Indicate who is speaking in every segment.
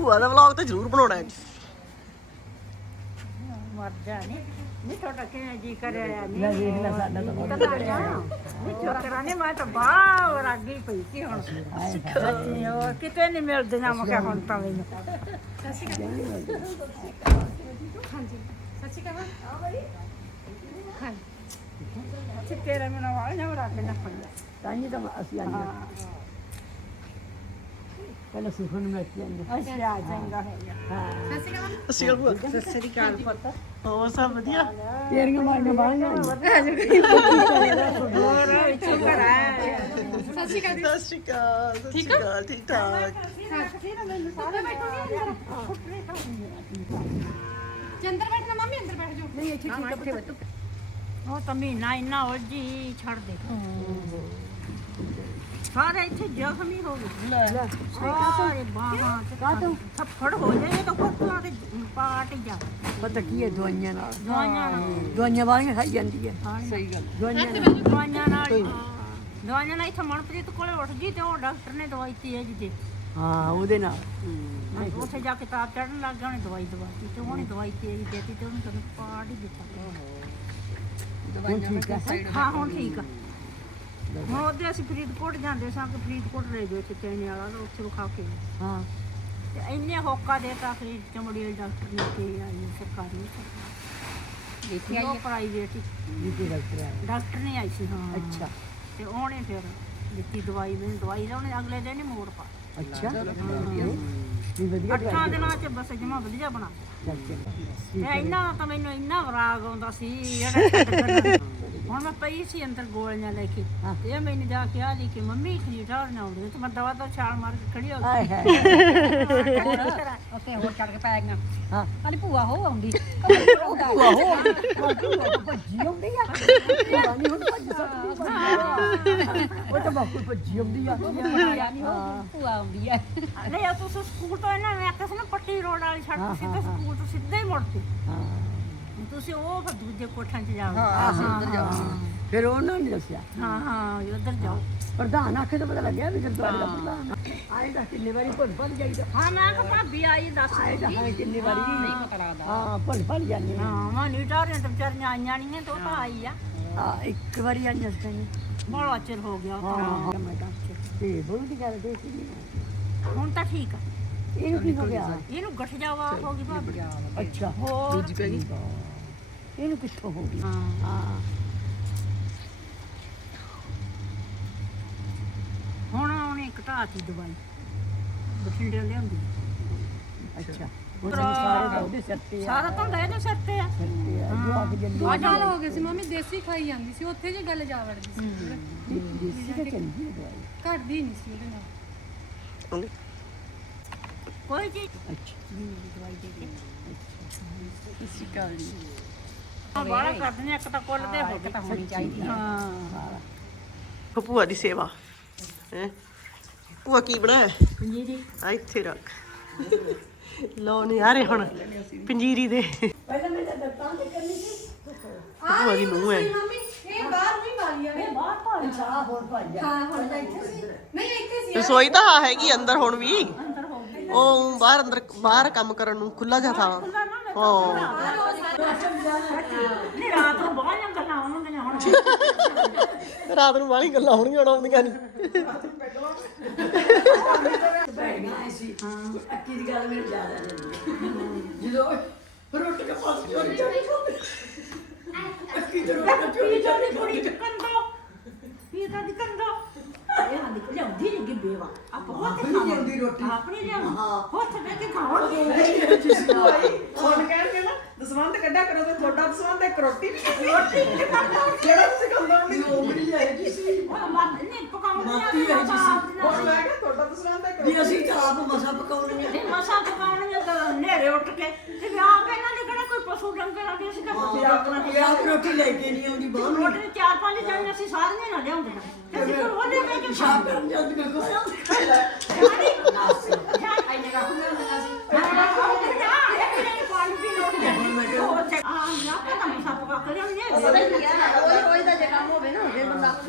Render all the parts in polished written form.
Speaker 1: ਭੂਆ ਦਾ ਵਲੌਗ ਤਾਂ ਜ਼ਰੂਰ ਬਣਾਉਣਾ ਹੈ।
Speaker 2: ਮਰ ਜਾ ਨਹੀਂ ਤੁਹਾਡਾ ਕਿਵੇਂ ਜੀ ਕਰਿਆ ਨਹੀਂ
Speaker 3: ਲੈ ਵੇਖ ਲੈ ਸਾਡਾ ਤਾਂ ਬਹੁਤ
Speaker 2: ਨਹੀਂ ਚੋਕਰਾ ਨੇ ਮੈਂ ਤਾਂ ਬਾਹਰ ਰਾਗੀ ਪਈ ਸੀ ਹੁਣ ਸੱਚੀ ਉਹ ਕਿਤੇ ਨਹੀਂ ਮਿਲਦੀਆਂ ਮੈਂ ਕਿਹਾ ਹੁਣ ਤਾਂ ਮੈਨੂੰ
Speaker 4: ਹਾਂਜੀ ਸੱਚੀ ਕਹਾਂ ਆ ਬਈ ਹਾਂ
Speaker 2: ਚਿੱਟੇ ਰੰਗ ਨਾਲ ਵਾਲ ਨਾ ਰੱਖ ਨਾ ਪੜਿਆ
Speaker 3: ਤਾਂ ਹੀ ਤਾਂ ਅਸੀਂ ਆਏ ਪਹਿਲਾਂ ਸੁਖਨ ਨੂੰ ਮਿਲ ਜਾਂਦੇ
Speaker 2: ਅੱਛਾ ਚੰਗਾ ਹੋ ਗਿਆ
Speaker 3: ਹਾਂ
Speaker 4: ਸੱਚੀ ਕਹਾਂ
Speaker 1: ਅਸੀਂ ਭੂਆ
Speaker 2: ਸਤਿ ਸ੍ਰੀ ਅਕਾਲ ਪੁੱਤ
Speaker 1: ਹੋਰ ਸਭ ਵਧੀਆ।
Speaker 3: ਤੇਰੀਆਂ ਮਾਈਆਂ ਬਾਹਰ
Speaker 2: ਹੋਰ ਵਿੱਚੋਂ ਘਰ ਆਇਆ
Speaker 4: ਸੱਚੀ ਕਹਾਂ
Speaker 1: ਸਤਿ ਸ਼੍ਰੀ ਅਕਾਲ ਸਤਿ ਸ਼੍ਰੀ ਅਕਾਲ ਠੀਕ ਠਾਕ।
Speaker 4: ਜੇ ਅੰਦਰ ਬੈਠਣਾ ਮੰਮੀ ਅੰਦਰ ਬੈਠ ਜਾਓ
Speaker 3: ਨਹੀਂ ਇੱਥੇ ਠੀਕ ਹੈ
Speaker 2: ਉਹ ਤਾਂ ਮਹੀਨਾ ਇੰਨਾ ਉਲਝੀ ਛੱਡ ਦੇ ਸਾਰੇ ਇੱਥੇ ਜ਼ਖਮੀ ਹੋ ਗਏ ਸਾਰੇ ਬਾਹਾਂ ਤੇ ਥੱਪੜ ਹੋ ਜਾਏ ਤਾਂ ਫੁੱਟਾਂ ਤੇ ਪਾਟ ਜਾ
Speaker 3: ਪਤਾ ਕੀ ਹੈ ਦਵਾਈਆਂ ਨਾਲ
Speaker 2: ਦਵਾਈਆਂ
Speaker 3: ਵਾਲੀਆਂ ਖਾਈ ਜਾਂਦੀ ਹੈ ਸਹੀ ਗੱਲ
Speaker 2: ਦਵਾਈਆਂ ਨਾਲ ਇੱਥੇ ਮਨਪ੍ਰੀਤ ਕੋਲੇ ਉੱਠ ਗਈ ਤੇ ਉਹ ਡਾਕਟਰ ਨੇ ਦਵਾਈ ਤੇਜ਼ ਦੇ
Speaker 3: ਹਾਂ ਉਹਦੇ ਨਾਲ
Speaker 2: ਉੱਥੇ ਜਾ ਕੇ ਤਾਪ ਚੜਨ ਲੱਗ ਗਿਆ ਉਹਨੇ ਦਵਾਈ ਦਵਾਤੀ ਤੇ ਉਹਨੇ ਦਵਾਈ ਤੇਜ਼ ਦੇਤੀ ਤੇ ਉਹਨੂੰ ਤੁਹਾਨੂੰ ਪਾਟ ਹੀ ਦਿੱਤਾ
Speaker 3: ਹੁਣ ਠੀਕ ਹੈ
Speaker 2: ਹਾਂ ਹੁਣ ਠੀਕ ਆ ਹੁਣ ਉਹਦੇ ਅਸੀਂ ਫਰੀਦਕੋਟ ਜਾਂਦੇ ਸਾਂ ਕਿ ਫਰੀਦਕੋਟ ਰਹਿ ਗਏ ਚੈਨੇ ਵਾਲਾ ਤਾਂ ਉੱਥੇ ਖਾ ਕੇ
Speaker 3: ਹਾਂ
Speaker 2: ਤੇ ਇੰਨੇ ਹੋਕਾ ਦੇਤਾ ਫਿਰ ਚਮੜੀ ਵਾਲੇ ਡਾਕਟਰ ਨੇ ਕਿ ਆਈ ਸਰਕਾਰੀ ਦੇਖੀ ਆਈ ਪ੍ਰਾਈਵੇਟ
Speaker 3: ਜੀ ਡਾਕਟਰ ਆ
Speaker 2: ਡਾਕਟਰ ਨੇ ਆਈ ਸੀ ਹਾਂ
Speaker 3: ਅੱਛਾ
Speaker 2: ਤੇ ਉਹਨੇ ਫਿਰ ਦਿੱਤੀ ਦਵਾਈ ਮੈਨੂੰ ਦਵਾਈ ਦਾ ਉਹਨੇ ਅਗਲੇ ਦਿਨ ਹੀ ਮੋੜ ਪਾ
Speaker 3: ਅੱਛਾ ਨਹੀਂ ਵਧੀਆ
Speaker 2: 8 ਦਿਨਾਂ ਚ ਬਸ ਜਮਾ ਵਧੀਆ ਬਣਾ ਤੇ ਇੰਨਾ ਤਾਂ ਮੈਨੂੰ ਇੰਨਾ ਵਰਾਗ ਆਉਂਦਾ ਸੀ ਜਿਹੜਾ ਹੁਣ ਮੈਂ ਪਈ ਸੀ ਅੰਦਰ ਗੋਲੀਆਂ ਲੈ ਕੇ ਤੇ ਇਹ ਮੈਨੂੰ ਜਾ ਕੇ ਆ ਲਈ ਕਿ ਮੰਮੀ ਖਰੀਦਾਰ ਨਾ ਆਉਂਦੇ ਤੇ ਮੈਂ ਦਵਾ ਦਾ ਛਾਲ ਮਾਰ ਕੇ ਖੜੀ ਹੋ ਗਈ ਉੱਤੇ ਹੋਰ ਚੜ ਕੇ ਪੈ ਗਈਆਂ
Speaker 3: ਹਾਂ
Speaker 2: ਅਲੀ ਭੂਆ ਹੋ ਆਉਂਦੀ
Speaker 3: ਭੂਆ ਹੋ ਭੱਜੀ ਆਉਂਦੀ ਆ ਨਹੀਂ ਹੁਣ ਭੱਜ ਸਕਦੀ ਉਹ ਤਾਂ ਬਾਪੂ ਭੱਜੀ ਆਉਂਦੀ ਆ
Speaker 2: ਭੂਆ ਆਉਂਦੀ ਆ ਨਹੀਂ ਤੁਸੀਂ ਸਕੂਲ ਤੋਂ ਇਹਨਾਂ ਨੇ ਆਖਿਆ ਸੀ ਨਾ ਪੱਟੀ ਰੋਡ ਵਾਲੀ ਛੱਡ ਸੀ ਤੇ ਸਕੂਲ ਤੋਂ ਸਿੱਧਾ ਹੀ ਮੁੜਦੇ
Speaker 3: ਹਾਂ
Speaker 2: ਤੁਸੀਂ ਉਹ ਫਿਰ ਦੂਜੇ ਕੋਠਾਂ 'ਚ ਜਾਓ
Speaker 3: ਉੱਧਰ ਜਾਓ ਫਿਰ ਉਹਨਾਂ ਨੇ ਦੱਸਿਆ
Speaker 2: ਹਾਂ ਉੱਧਰ ਜਾਓ
Speaker 3: ਪ੍ਰਧਾਨ ਆਖੇ ਤਾਂ ਪਤਾ ਲੱਗਿਆ ਵੀ ਗੁਰਦੁਆਰੇ ਦਾ ਪ੍ਰਧਾਨ ਆਏਗਾ ਕਿੰਨੇ ਵਾਰੀ ਭੁੱਲ ਜਾਈਦਾ
Speaker 2: ਹਾਂ ਮੈਂ ਕਿਹਾ ਭਾਬੀ ਆਈ ਦੱਸ
Speaker 3: ਆਏਗਾ ਹਾਂ ਕਿੰਨੇ ਵਾਰੀ ਨਹੀਂ ਪਤਾ ਲੱਗਦਾ ਹਾਂ ਭੁੱਲ ਜਾਂਦੇ
Speaker 2: ਹਾਂ ਮੈਂ ਨੀਟਾਰੀਆਂ ਤੇ ਵਿਚਾਰੀਆਂ ਆਈਆਂ ਨਹੀਂ ਤੇ ਉਹ ਤਾਂ ਆਈ ਆ
Speaker 3: ਹਾਂ ਇੱਕ ਵਾਰੀ ਆਈਆਂ ਸੀ
Speaker 2: ਬੜਾ ਚਿਰ ਹੋ ਗਿਆ
Speaker 3: ਹਾਂ ਮੈਂ ਤਾਂ ਤੇ ਬਹੁਤ ਦੀ ਗੱਲ ਦੇਖ ਲਈ
Speaker 2: ਹੁਣ ਤਾਂ ਠੀਕ ਆ
Speaker 3: ਇਹਨੂੰ ਕੀ ਹੋ ਗਿਆ
Speaker 2: ਇਹਨੂੰ ਗੱਠ ਜਾਵਾ ਹੋ ਗਈ ਭਾਬੀ
Speaker 3: ਅੱਛਾ
Speaker 2: ਹੋਰ
Speaker 1: ਦੂਜੀ ਪੈ ਗਈ
Speaker 3: ਇਹਨੂੰ ਕਿੱਥੋਂ ਹੋ ਗਈ
Speaker 2: ਹਾਂ
Speaker 3: ਹਾਂ
Speaker 2: ਹੁਣ ਉਹਨੇ ਘਟਾਤੀ ਦਵਾਈ ਬਠਿੰਡੇ ਲਿਆਉਂਦੀ
Speaker 3: ਅੱਛਾ ਉਹ ਸਾਰੇ ਉਹਦੇ ਸਿਰ ਤੇ ਆ
Speaker 2: ਸਾਰਾ ਤਾਂ ਲੈ ਦੇ ਸਿਰ ਤੇ ਆ
Speaker 3: ਜੋ ਆ ਕੇ ਜੰਦੀ
Speaker 4: 2 ਸਾਲ ਹੋ ਗਏ ਸੀ ਮੰਮੀ ਦੇਸੀ ਖਾਈ ਜਾਂਦੀ ਸੀ ਉੱਥੇ ਜੇ ਗੱਲ ਜਾ ਵੜਦੀ ਸੀ
Speaker 3: ਦੇਸੀ ਤਾਂ ਚੰਗੀ ਹੈ ਦਵਾਈ
Speaker 4: ਘਟਦੀ ਨਹੀਂ ਸੀ ਉਹਦੇ ਨਾਲ
Speaker 2: ਕੋਈ ਚੀਜ਼
Speaker 3: ਅੱਛਾ
Speaker 2: ਦਵਾਈ ਦੇ ਕੇ
Speaker 3: ਇਸੀ ਕਾਰਨ
Speaker 2: ਬਾਹਰ ਕਰਦੇ ਇੱਕ ਤਾਂ ਕੁੱਲ ਦੇ ਹੋ ਤਾਂ ਹੋਣੀ ਚਾਹੀਦੀ
Speaker 1: ਹਾਂ ਭੂਆ ਦੀ ਸੇਵਾ ਹੈ ਭੂਆ ਕੀ ਬਣਾਇਆ
Speaker 2: ਪੰਜੀਰੀ
Speaker 1: ਆ ਇੱਥੇ ਰੱਖ ਲਓ ਨਜ਼ਾਰੇ ਹੁਣ ਪੰਜੀਰੀ ਦੇ
Speaker 3: ਪਹਿਲਾਂ ਮੈਂ ਤਾਂ ਦੱਤਾਂ ਤੇ ਕਰਨੀ ਸੀ
Speaker 1: ਭੂਆ ਦੀ ਨੂੰਹ ਹੈ
Speaker 4: ਮੰਮੀ ਇਹ ਬਾਹਰ ਨਹੀਂ ਵਾਲੀ ਆ ਇਹ
Speaker 3: ਬਾਹਰ ਭਾਲ ਚਾਹ ਹੋਰ ਭਾਲ ਜਾ
Speaker 4: ਹਾਂ ਹੁਣ ਤਾਂ ਇੱਥੇ ਸੀ ਨਹੀਂ ਇੱਥੇ ਸੀ
Speaker 1: ਰਸੋਈ ਤਾਂ ਆ ਹੈਗੀ ਅੰਦਰ ਹੁਣ ਵੀ ਉਹ ਬਾਹਰ ਕੰਮ ਕਰਨ ਨੂੰ ਖੁੱਲਾ ਜਿਹਾ ਥਾਂ ਹਾਂ
Speaker 2: ਨਹੀਂ ਰਾਤ ਨੂੰ ਬਹੁਤ ਗੱਲਾਂ ਆਉਣਗੀਆਂ ਹੁਣ
Speaker 1: ਰਾਤ ਨੂੰ ਬਾਹਲੀ ਗੱਲਾਂ ਹੋਣਗੀਆਂ ਹੁਣ ਆਉਂਦੀਆਂ ਨਹੀਂ
Speaker 3: ਬੈਠਣਾ ਸੀ ਅੱਕੀ ਦੀ ਗੱਲ ਮੈਨੂੰ ਯਾਦ ਆ ਜਾਂਦੀ ਜਦੋਂ ਰੋਟੀ ਕੇ ਪਾਸ ਚੋਰੀ ਅੱਕੀ ਦੀ ਰੋਟੀ ਚੋਰੀ
Speaker 2: ਕੰਦੋ ਇਹ ਤਾਂ ਦੀ ਕੰਦੋ ਇਹ ਹਾਂ ਨਿਕਲ ਆਉਂਦੀ ਨਹੀਂ ਗਿੱਬੇਵਾ ਆਪਾਂ
Speaker 3: ਆਪਣੀ ਲਿਆਉਂਦੀ ਰੋਟੀ
Speaker 2: ਆਪਣੀ ਲਿਆਵਾਂ ਹੋਰ ਤੇ ਬੈ ਕੇ ਖਾਵਾਂਗੇ
Speaker 1: ਹੁਣ ਕਹਿਣਗੇ ਨਾ ਦਸਵੰਧ ਕੱਢਿਆ ਕਰੋ ਤੇ ਤੁਹਾਡਾ ਦਸਵੰਧ ਇੱਕ ਰੋਟੀ ਵੀ ਜਿਹੜਾ ਤੁਸੀਂ ਖਾਂਦਾ ਨਹੀਂ
Speaker 3: ਨੌਕਰੀ ਆਈ ਜੀ ਸੀ
Speaker 2: ਨਹੀਂ ਪਕਾਉਣੀ
Speaker 3: ਮਾਤੀ ਆਈ ਜੀ ਸੀ
Speaker 1: ਹੁਣ ਮੈਂ ਕਿਹਾ ਤੁਹਾਡਾ ਦਸਵੰਧ ਇੱਕ
Speaker 3: ਵੀ ਅਸੀਂ ਤਾਂ ਆਪ ਮਸਾ ਪਕਾਉਣੀਆਂ
Speaker 2: ਤੇ ਮਸਾਂ ਪਕਾਉਣੀਆਂ ਤਾਂ ਹਨੇਰੇ ਉੱਠ ਕੇ ਤੇ ਆਪ ਇਹਨਾਂ ਦੇ ਕਿਹੜਾ ਕੋਈ ਪਸ਼ੂ ਡੰਗਰ ਆ ਕੇ ਅਸੀਂ ਤਾਂ ਪਸ਼ੂ ਆਪਣਾ
Speaker 3: ਇਹ ਆਪ ਰੋਟੀ ਲੈ ਕੇ ਨਹੀਂ ਆਉਂਦੀ ਬਾਹਰ ਨੂੰ
Speaker 2: ਰੋਟੀ 4-5 ਜਣੇ ਅਸੀਂ ਸਾਰੀਆਂ ਨਾ ਲਿਆਉਂਦੇ ਤੇ ਅਸੀਂ ਫਿਰ ਉਹਦੇ ਵਿੱਚ
Speaker 3: ਪਿਸ਼ਾਬ ਕਰਨ ਜਾਂਦੀ ਮੈਂ ਕੋਇਆ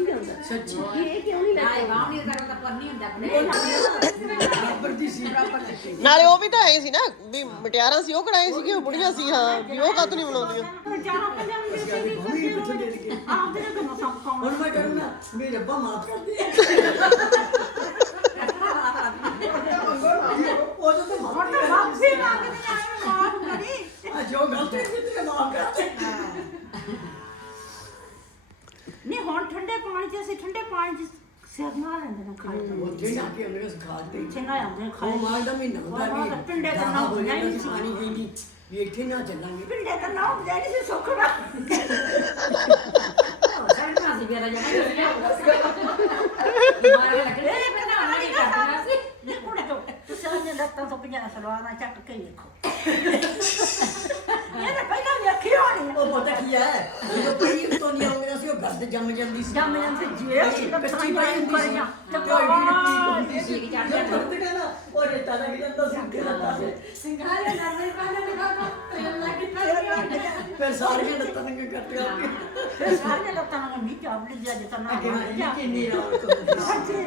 Speaker 3: ਸੱਚੀ
Speaker 4: ਇਹ ਕਿਉਂ ਨਹੀਂ ਲੈ ਕੇ ਬਾਹਰ ਨਹੀਂ ਕਰਦਾ ਪਰ ਨਹੀਂ ਹੁੰਦਾ ਆਪਣੇ
Speaker 3: ਬਰਾਬਰ ਦੀ ਸੀ ਬਰਾਬਰ
Speaker 5: ਨਾਲੇ ਉਹ ਵੀ ਤਾਂ ਐ ਸੀ ਨਾ ਵੀ ਮਟਿਆਰਾਂ ਸੀ ਉਹ ਕਢਾਏ ਸੀ ਕਿ ਉਹ ਬੁੜੀਆਂ ਸੀ ਹਾਂ ਵੀ ਉਹ ਕਾਹਤੋਂ ਨਹੀਂ ਬਣਾਉਂਦੀਆਂ
Speaker 2: ਚਾਰਾਂ ਪੰਜਾਂ ਨੂੰ ਆਪਦੇ ਨਾਲ ਕੰਮ ਸਭ ਕੰਮ
Speaker 3: ਹੁਣ ਮੈਂ ਕਰੂੰਗਾ ਮੇਰੇ ਰੱਬਾ ਮਾਫ ਕਰ ਦੇ ਉਹ ਤਾਂ ਮਾਫ
Speaker 2: ਵਾਪਸੀ ਮੰਗਦੇ ਆਂ ਮਾਫ ਕਰੀ
Speaker 3: ਜੋ ਗਲਤੀ ਕੀਤੀ ਹੈ ਮਾਫ ਕਰ ਦੇ
Speaker 2: ਨਹੀਂ ਹੁਣ ਠੰਡੇ ਪਾਣੀ 'ਚ ਅਸੀਂ ਠੰਡੇ ਪਾਣੀ 'ਚ ਸਿਰ ਨਾਲ ਲੈਂਦੇ ਨੇ ਖਾਈ
Speaker 3: ਉੱਥੇ ਜਾ ਕੇ ਉਹਨੇ ਸਿਖਾ ਦਿੱਤੇ
Speaker 2: ਇੱਥੇ ਨਾ ਆਉਂਦੇ ਖਾਈ
Speaker 3: ਉਹ ਮਾਰ ਦਾ ਮਹੀਨਾ ਹੁੰਦਾ
Speaker 2: ਉਹ ਤਾਂ ਪਿੰਡੇ ਦਾ ਨਾ
Speaker 3: ਹੋ
Speaker 2: ਨਹੀਂ
Speaker 3: ਜਾਂਦਾ
Speaker 2: ਸੀ।
Speaker 3: ਪਾਣੀ ਹੈ ਨਹੀਂ ਵੀ ਇੱਥੇ ਨਾ ਚੱਲਾਂਗੇ
Speaker 2: ਪਿੰਡੇ ਦਾ ਨਾ ਹੁੰਦਾ ਨਹੀਂ ਸੀ ਸੁੱਕਣਾ
Speaker 6: ਸੜਕਾਂ ਸੀ ਮੇਰਾ ਜਮਾ ਮਾਰੇ ਲੱਗੇ
Speaker 2: ਇਹ ਬਣਾ ਨਹੀਂ ਕਰਦਾ ਸੀ ਨਹੀਂ ਕੁੜੇ ਤੋਂ ਤੁਸੀਂ ਉਹਨੇ ਲੱਤਾਂ ਤੋਂ 50 ਸਲਵਾਰਾਂ ਚੱਕ ਕੇ ਵੇਖੋ ਇਹ ਤਾਂ ਪਹਿਲਾਂ ਵੇਖਿਓ ਨਹੀਂ
Speaker 3: ਉਹ ਪਤਾ ਕੀ ਹੈ ਜਦੋਂ ਪਈ ਤੋਂ ਨਹੀਂ ਆਉਂਦੇ ਸੀ ਉਹ ਗੱਦ ਜੰਮ ਜਾਂਦੀ ਸੀ
Speaker 2: ਜੰਮ ਜਾਂਦੇ ਜੇ ਸੀ ਤਾਂ
Speaker 3: ਕੱਚੀ
Speaker 2: ਪਾਈ
Speaker 3: ਪਾਈ
Speaker 2: ਉੱਪਰ ਜਾਂ
Speaker 3: ਤੇ
Speaker 2: ਤੇ
Speaker 3: ਕੋਈ ਨਹੀਂ
Speaker 6: ਸੀ ਕਿ ਚੜ੍ਹ
Speaker 3: ਜਾਂਦਾ ਤੇ ਕਹਿੰਦਾ ਉਹ ਰੇਤਾ ਲੱਗ ਜਾਂਦਾ ਸੀ ਉੱਤੇ ਲੱਗਾ ਸੀ
Speaker 4: ਸਿੰਗਾਰੇ ਨਰਮੇ ਪਾਣੇ ਦੇ ਬਾਬਾ ਤੇਲ ਲੱਗ ਗਿਆ
Speaker 3: ਫਿਰ ਸਾਰੀਆਂ ਲੱਤਾਂ ਨੇ ਕੱਟਿਆ
Speaker 2: ਫਿਰ ਸਾਰੇ ਲੱਤਾਂ ਨਾਲ ਨਹੀਂ ਚਾਬਲੀ ਜਾ ਜਿੱਤਾ ਨਾ ਜਾ
Speaker 3: ਕਿੰਨੀ ਰੌਣਕ ਹੁੰਦੀ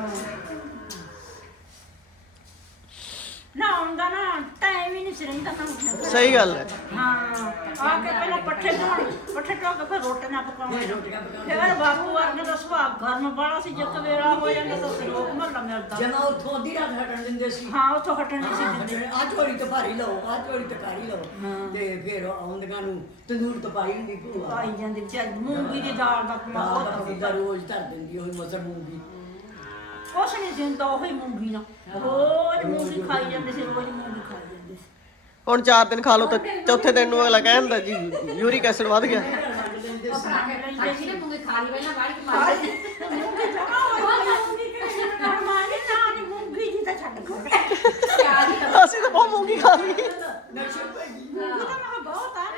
Speaker 2: ਨਾ ਹੁੰਦਾ ਨਾ ਟਾਈਮ ਹੀ ਨਹੀਂ ਸੀ ਰਹਿੰਦਾ ਨਾ
Speaker 5: ਸਹੀ ਗੱਲ ਹੈ
Speaker 2: ਹਾਂ ਆ ਕੇ ਪਹਿਲਾਂ ਪੱਠੇ ਧੋਣੇ ਪੱਠੇ ਧੋ ਕੇ ਫਿਰ ਰੋਟੀਆਂ ਪਕਾਉਣੀਆਂ ਫਿਰ ਬਾਪੂ ਵਰਗੇ ਦਾ ਸੁਭਾਅ ਗਰਮ ਬਾਲਾ ਸੀ ਜਿੱਤ ਵੇਲਾ ਹੋ ਜਾਂਦਾ ਤਾਂ ਸਰੋਕ ਮਹੱਲਾ ਮਿਲਦਾ
Speaker 3: ਜਮਾ ਉੱਥੋਂ ਅੱਧੀ ਰਾਤ ਹਟਣ ਦਿੰਦੇ ਸੀ
Speaker 2: ਹਾਂ ਉੱਥੋਂ ਹਟਣ ਨਹੀਂ ਸੀ ਦਿੰਦੇ
Speaker 3: ਆ ਝੋਲੀ ਤੋਂ ਭਾਰੀ ਲਓ ਆ ਝੋਲੀ ਤੋਂ ਭਾਰੀ ਲਓ ਤੇ ਫਿਰ ਆਉਂਦਿਆਂ ਨੂੰ ਤੰਦੂਰ ਤੋਂ ਪਾਈ ਹੁੰਦੀ ਭੂਆ
Speaker 2: ਆਈ ਜਾਂਦੀ ਚੱਲ ਮੂੰਗੀ ਦੀ ਦਾਲ ਦਾ
Speaker 3: ਦਾਲ ਦਾ
Speaker 2: ਕਮਾ
Speaker 3: ਫਿੱਦਾ ਰੋਜ਼ ਧਰ ਦਿੰਦੀ ਉਹੀ ਮਸਰ ਮੂੰਗੀ
Speaker 2: ਕੁਛ ਨਹੀਂ ਦਿੰਦਾ ਉਹੀ ਮੂੰਗੀ ਨਾ ਰੋਜ਼ ਮੂੰਗੀ ਖਾਈ ਜਾਂਦੇ ਸੀ ਰੋਜ਼ ਮੂੰਗੀ ਖਾਈ ਜਾਂਦੇ ਸੀ
Speaker 5: ਹੁਣ 4 ਦਿਨ ਖਾ ਲਓ ਤਾਂ ਚੌਥੇ ਦਿਨ ਨੂੰ ਅਗਲਾ ਕਹਿੰਦਾ ਜੀ ਯੂਰਿਕ ਐਸਿਡ ਵੱਧ ਗਿਆ
Speaker 6: ਸਾਡੀ ਨੇ ਮੁੰਗੇ ਖਾ ਲਈ ਪਹਿਲਾਂ ਬਾਹਰ ਕੀ ਮਾਰ
Speaker 2: ਮੂੰਗੀ ਜਮਾ ਮੂੰਗੀ ਕਿਹੜੀ ਮਾਨੀ ਨਾ ਨੀ ਮੂੰਗੀ ਜੀ ਤਾਂ ਛੱਡ ਖੋ
Speaker 5: ਅਸੀਂ ਤਾਂ ਬਹੁਤ ਮੂੰਗੀ ਖਾ ਲਈ
Speaker 3: ਨਕਸ਼ੇ ਪਈ
Speaker 2: ਮੂੰਗੀ ਤਾਂ ਮੈਂ ਬਹੁਤ ਆ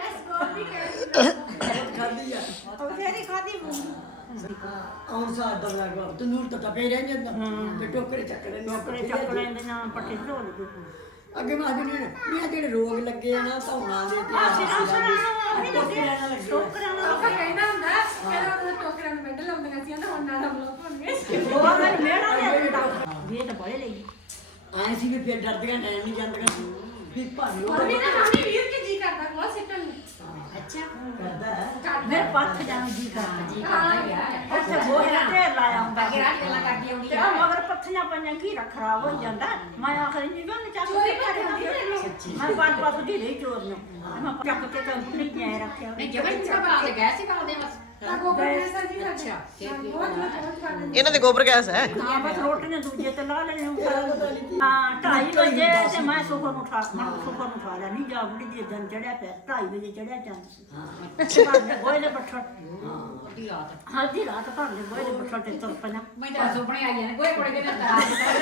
Speaker 3: ਖਾਦੀ ਆ
Speaker 2: ਫੇਰੀ ਖਾਦੀ ਮੂੰਗੀ
Speaker 3: ਆਉਂ ਸਾਰ ਦਾ ਲੱਗਾ ਤੰਦੂਰ ਤਾਂ ਤਪੇ ਰਹਿ ਜਾਂਦਾ ਤੇ ਟੋਕਰੇ ਚੱਕ ਲੈਂਦੇ
Speaker 2: ਟੋਕਰੇ ਚੱਕ ਲੈਂਦੇ ਨਾ ਪੱਟੇ ਧੋ ਲਏ
Speaker 3: ਅੱਗੇ ਮਾਂ ਜੀ ਨੇ ਇਹ ਜਿਹੜੇ ਰੋਗ ਲੱਗੇ ਆ ਨਾ ਧੌਣਾ ਦੇ ਤੇ
Speaker 2: ਅਸੀਂ ਆਸਰਾਂ ਨੂੰ
Speaker 3: ਟੋਕਰਿਆਂ ਨਾਲ ਲੱਗੇ
Speaker 2: ਟੋਕਰਾਂ ਨਾਲ
Speaker 4: ਆਪਾਂ ਕਹਿੰਦਾ ਹੁੰਦਾ ਕਹਿੰਦਾ ਉਹ ਟੋਕਰਾਂ ਨੂੰ ਮੈਡਲ ਲਾਉਂਦੀਆਂ ਸੀ ਨਾ ਹੁਣ ਨਾਲ ਬਲੋਕ ਹੋਣਗੇ
Speaker 2: ਹੋਰ ਮੈਂ ਮੇੜਾ ਦੇ ਇਹ ਤਾਂ ਬੜੇ ਲਈ
Speaker 3: ਆਏ ਸੀ ਵੀ ਫਿਰ ਡਰਦੀਆਂ ਲੈ ਨਹੀਂ ਜਾਂਦੀਆਂ ਸੀ ਵੀ ਭਾਰੀ
Speaker 4: ਹੋਰ ਵੀ ਨਾ ਮਾਮੀ ਵੀਰ ਕੇ ਜੀ ਕਰਦਾ ਕੋਲ ਸਿੱਟਣ ਨੂੰ
Speaker 6: ਅੱਛਾ
Speaker 3: ਕਰਦਾ ਹੈ
Speaker 2: ਮੇਰੇ ਪੱਥ ਜਾਣ ਜੀ ਕਰਦਾ
Speaker 6: ਜੀ ਕਰਦਾ ਹੀ ਆ
Speaker 2: ਉੱਥੇ ਗੋਹੇ ਦਾ ਢੇਰ ਲਾਇਆ ਹੁੰਦਾ
Speaker 6: ਅੱਗੇ ਰਾਤ ਗੱਲਾਂ ਕਰਦੀ ਆਉਂਦੀ
Speaker 2: ਤੇ
Speaker 6: ਆ
Speaker 2: ਉਹ ਮਗਰ ਪੱਥੀਆਂ ਪੰਜਾਂ ਘੀਰਾ ਖਰਾਬ ਹੋ ਜਾਂਦਾ ਮੈਂ ਆਖਰ ਨਹੀਂ ਜੋ ਚੱਕ ਕੇ ਘਰੇ ਹੁੰਦੀ ਮੈਂ ਬਾਤ ਬਾਤ ਦੀ ਰਹੀ ਚੋਰ ਨੂੰ ਮੈਂ ਚੱਕ ਕੇ ਤਾਂ ਨਹੀਂ ਜਾਇ ਰੱਖਿਆ
Speaker 6: ਨਹੀਂ ਜਬਰ ਕਿਸਾ ਬਾਲ ਦੇ ਗਏ ਸੀ ਬਾਲ ਦੇ ਬਸ
Speaker 4: ਤਾਂ ਗੋਬਰ ਨੇ ਸਰ ਜੀ
Speaker 6: ਅੱਛਾ
Speaker 4: ਬਹੁਤ ਕਰਦੇ
Speaker 5: ਇਹਨਾਂ ਦੇ ਗੋਬਰ ਗੈਸ ਹੈ
Speaker 2: ਹਾਂ ਬਸ ਰੋਟੀਆਂ ਦੂਜੇ ਤੇ ਲਾ ਲੈਣੇ ਹਾਂ 2:30 ਵਜੇ ਤੇ ਮੈਂ ਸੁਖਰ ਨੂੰ ਉਠਾ ਲਿਆ ਨਹੀਂ ਜਾਗੜੀ ਦੀ ਦਿਨ ਚੜਿਆ ਪਿਆ 2:30 ਵਜੇ ਚੜਿਆ ਚੰਦ ਸੀ ਗੋਏ ਦੇ ਬੱਠਾ
Speaker 6: ਅੱਧੀ ਰਾਤ
Speaker 2: ਅੱਧੀ ਰਾਤ ਭਰ ਲੈ ਗੋਏ ਦੇ ਬੱਠਾ ਤੇ ਤੁਰ ਪਿਆ
Speaker 6: ਮੈਂ ਤਾਂ ਸੁਪਨੇ ਆਈ ਨੇ ਕੋਈ ਕੋੜੇ ਦੇ ਨਾ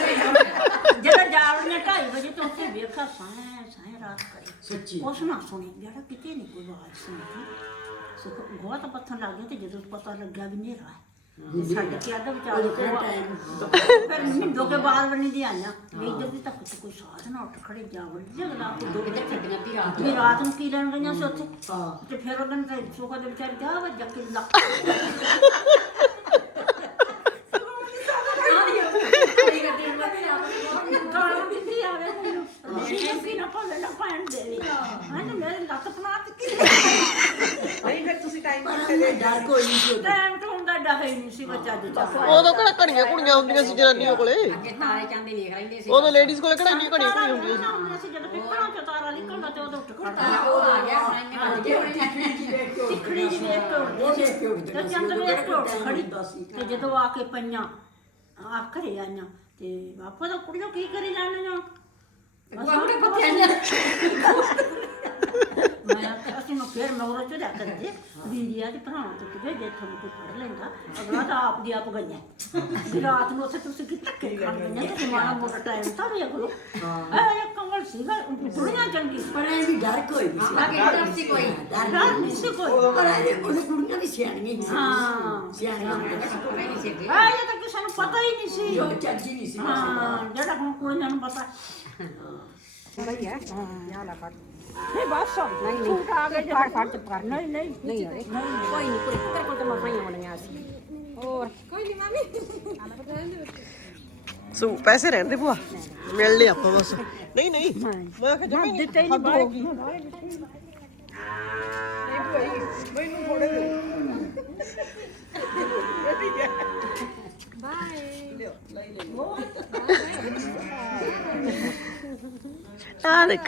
Speaker 2: ਜਦੋਂ ਜਾਵੜੀਆਂ 2:30 ਵਜੇ ਤੋਂ ਉੱਥੇ ਵੇਖਾ ਸਾਂ ਰਾਤ ਕਰੀ
Speaker 3: ਸੱਚੀ
Speaker 2: ਉਸ ਨਾ ਸੁਣੀ ਜਿਹੜਾ ਕਿਤੇ ਨਹੀਂ ਕੋਈ ਆਵਾਜ਼ ਸੁਣੀ ਸੁਖ ਬਹੁਤ ਪੱਥਰ ਲੱਗ ਗਿਆ ਤੇ ਜਦੋਂ ਪਤਾ ਲੱਗਾ ਵੀ ਨੇਰਾ ਹੈ ਛੱਡ ਕੇ ਆਦਾ ਵਿਚਾਰ ਫਿਰ ਮਿੰਦੋ ਕੇ ਬਾਹਰ ਬਣੀ ਦੀ ਆਈਆਂ ਵੀ ਇੱਧਰ ਦੀ ਤੱਕ ਤੇ ਕੋਈ ਸਾਧ ਨਾ ਉੱਠ ਖੜੇ ਜਾਵੜ ਜਗਲਾ ਕੋ ਦੋ
Speaker 6: ਕਿਤੇ ਛੱਡੀਆਂ ਅੱਧੀ ਰਾਤ
Speaker 2: ਵੀ ਰਾਤ ਨੂੰ ਕੀ ਲੈਣ ਗਈਆਂ ਸੀ ਉੱਥੇ
Speaker 3: ਹਾਂ
Speaker 2: ਤੇ ਫਿਰ ਉਹਨਾਂ ਨੇ ਸੁਖਾ ਦੇ ਵਿਚਾਰ ਜਾ ਵੱਜਾ ਕਿੱਲਾ ਗਾਲਾਂ ਦਿੱਤੀ ਆਵੇ ਮੈਨੂੰ ਇਹ ਨਾ ਭਾਵੇਂ ਨਾ ਪੈਣ ਦੇ ਲਈ ਹਾਂ ਮੇਰੇ ਲੱਤ ਪਨਾਤ ਕੀ
Speaker 1: ਨਹੀਂ ਫਿਰ ਤੁਸੀਂ ਟਾਈਮ
Speaker 3: ਪਰ ਡਰ ਕੋਈ ਨਹੀਂ ਸੀ
Speaker 2: ਟਾਈਮ ਤੋਂ ਹੁੰਦਾ ਡਾਹੇ ਨਹੀਂ ਸੀ ਬੱਚਾ ਦੇ ਚਾ
Speaker 5: ਉਦੋਂ ਕਿਹੜਾ ਘੜੀਆਂ ਘੁੜੀਆਂ ਹੁੰਦੀਆਂ ਸੀ ਜਨਾਨੀਆਂ ਕੋਲੇ
Speaker 6: ਅੱਗੇ ਤਾਰੇ ਚਾਂਦੇ ਵੇਖ ਰਹਿੰਦੇ ਸੀ
Speaker 5: ਉਦੋਂ ਲੇਡੀਜ਼ ਕੋਲੇ ਕਿਹੜਾ ਇੰਨੀਆਂ ਘੜੀਆਂ ਘੁੜੀਆਂ ਹੁੰਦੀਆਂ ਸੀ
Speaker 2: ਹੁੰਦੀਆਂ ਸੀ ਜਦੋਂ ਪਿੱਪਲਾਂ ਚੋਂ ਤਾਰਾ ਨਿਕਲਦਾ ਤੇ ਉਦੋਂ ਉੱਠ ਖੜਦਾ
Speaker 6: ਉਹ ਆ ਗਿਆ ਹੁਣ ਇੰਨੇ ਵੱਜ ਗਏ ਹੋਣੇ
Speaker 2: ਸਿੱਖੜੀ ਜੀ ਵੇਖ ਕੇ
Speaker 3: ਉਹ ਦੇਖ ਕੇ ਉੱਠ
Speaker 2: ਤੇ ਚੰਦ ਵੇਖ ਕੇ ਉੱਠ ਖੜੀ ਤੇ ਜਦੋਂ ਆ ਕੇ ਪਈਆਂ ਆ ਘਰੇ ਆਈਆਂ ਤੇ ਬਾਪਾ ਦਾ ਕੁੜੀਆਂ ਕੀ ਕਰੀ ਜਾਂਦੀਆਂ
Speaker 6: ਉਹਨੇ ਪੱਥਿਆਂ ਨੇ
Speaker 2: ਮੈਂ ਅਸੀਂ ਨੂੰ ਫੇਰ ਮਗਰੋਂ ਚੜਿਆ ਕਰਦੇ ਵੀਡੀਆ ਦੇ ਭਰਾਵਾਂ ਤੇ ਕਿਤੇ ਜੇ ਤੁਹਾਨੂੰ ਕੋਈ ਫੜ ਲੈਂਦਾ ਅਗਲਾ ਤਾਂ ਆਪ ਦੀ ਆਪ ਗਈਆਂ ਵੀ ਰਾਤ ਨੂੰ ਉੱਥੇ ਤੁਸੀਂ ਕਿ ਧੱਕੇ ਖਾਣ ਗਈਆਂ ਤੇ ਮਾੜਾ ਮੋਟਾ ਟਾਈਮ ਤਾਂ ਵੀ ਅਗਲੋ ਇਹ ਕਮਲ ਸੀਗਾ ਕੁੜੀਆਂ ਚੰਗੀ
Speaker 3: ਪਰ ਇਹ ਵੀ ਡਰ ਕੋਈ ਨਹੀਂ ਸੀ
Speaker 6: ਅੱਗੇ ਡਰ ਸੀ ਕੋਈ
Speaker 3: ਡਰ
Speaker 2: ਡਰ ਨਹੀਂ ਸੀ ਕੋਈ
Speaker 3: ਪਰ ਉਹਨੇ ਕੁੜੀਆਂ ਵੀ ਸਿਆਣੀਆਂ ਸੀ
Speaker 2: ਹਾਂ
Speaker 3: ਸਿਆਣੀਆਂ
Speaker 6: ਸੁਪਨੇ ਨਹੀਂ ਸੀ ਅੱਗੇ
Speaker 2: ਇਹ ਤਾਂ ਕਿਸੇ ਨੂੰ ਪਤਾ ਹੀ ਨਹੀਂ ਸੀ
Speaker 3: ਜੋ ਚੱਜੀ ਨਹੀਂ ਸੀ
Speaker 2: ਹਾਂ ਜਿਹੜਾ ਹੁਣ ਕੁੜੀਆਂ ਨੂੰ ਪਤਾ
Speaker 6: ਸਹੀ ਹੈ ਯਾ ਲਾ ਫੜ
Speaker 2: ਨਹੀਂ ਬਸ ਨਹੀਂ ਸੂਟ ਆ ਗਏ ਜੇ ਫੜ ਤੇ ਪਰ ਨਹੀਂ ਨਹੀਂ
Speaker 6: ਨਹੀਂ ਕੋਈ ਨਹੀਂ ਕੋਈ ਤੇਰੇ ਕੋਲ ਤਾਂ ਮਸਾਂ ਹੀ ਆਉਣੀਆਂ ਸੀ ਹੋਰ
Speaker 4: ਕੋਈ ਨਹੀਂ ਮਾਮੀ ਰਹਿਣ ਦੇ
Speaker 5: ਸੂ ਪੈਸੇ ਰਹਿਣ ਦੇ ਭੂਆ ਮਿਲ ਲੈ ਆਪਾਂ ਬਸ ਨਹੀਂ ਨਹੀਂ ਮੈਂ ਕਿਹਾ ਜਮੇ
Speaker 2: ਦਿੱਤੇ ਨਹੀਂ ਬਾਹਰ
Speaker 1: ਮੈਨੂੰ ਥੋੜੇ ਦੇ
Speaker 5: ਆ ਦੇਖ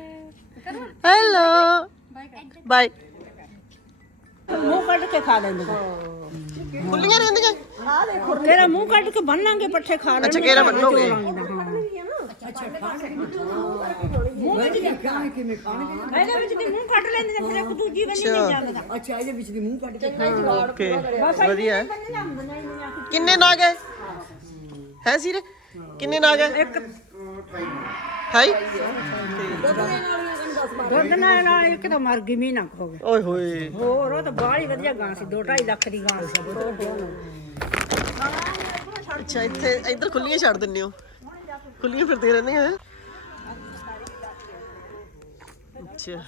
Speaker 5: ਹੈਲੋ ਬਾਏ
Speaker 2: ਮੂੰਹ ਕੱਢ ਕੇ ਖਾ ਲੈਂਦੇ
Speaker 5: ਖੁੱਲੀਆਂ ਰਹਿੰਦੀਆਂ
Speaker 2: ਤੇਰਾ ਮੂੰਹ ਕੱਢ ਕੇ ਬੰਨਾਂਗੇ ਪੱਠੇ ਖਾ ਲੈਣਗੇ
Speaker 5: ਅੱਛਾ ਕਿਹੜਾ ਬੰਨੋਗੇ
Speaker 2: ਇਹਦੇ ਵਿੱਚ ਦੀ ਮੂੰਹ ਕੱਢ ਲੈਂਦੇ ਨੇ ਫਿਰ ਇੱਕ ਦੂਜੀ ਬੰਨੀ ਨਹੀਂ ਜਾਂਦਾ
Speaker 3: ਅੱਛਾ ਇਹਦੇ ਵਿੱਚ ਦੀ ਮੂੰਹ ਕੱਢ ਕੇ
Speaker 5: ਓਕੇ ਵਧੀਆ ਕਿੰਨੇ ਨਾਗ ਹੈ ਹੈ ਸੀਰੇ ਕਿੰਨੇ ਨਾਗ ਹੈ ਇੱਕ ਹਾਈ
Speaker 2: ਦੁੱਧ ਨਾਲ ਇੱਕ ਤਾਂ ਮਰ ਗਈ ਮਹੀਨਾ ਕੁ ਹੋ ਗਿਆ
Speaker 5: ਓਏ ਹੋਏ
Speaker 2: ਹੋਰ ਉਹ ਤਾਂ ਬਾਹਲੀ ਵਧੀਆ ਗਾਂ ਸੀ 2.5 ਲੱਖ ਦੀ ਗਾਂ ਸੀ
Speaker 5: ਅੱਛਾ ਇੱਥੇ ਇੱਧਰ ਖੁੱਲੀਆਂ ਛੱਡ ਦਿੰਦੇ ਹੋ ਖੁੱਲੀਆਂ ਫਿਰਦੇ ਰਹਿੰਦੇ ਆ ਅੱਛਾ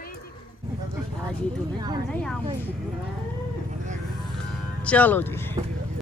Speaker 5: ਚਲੋ ਜੀ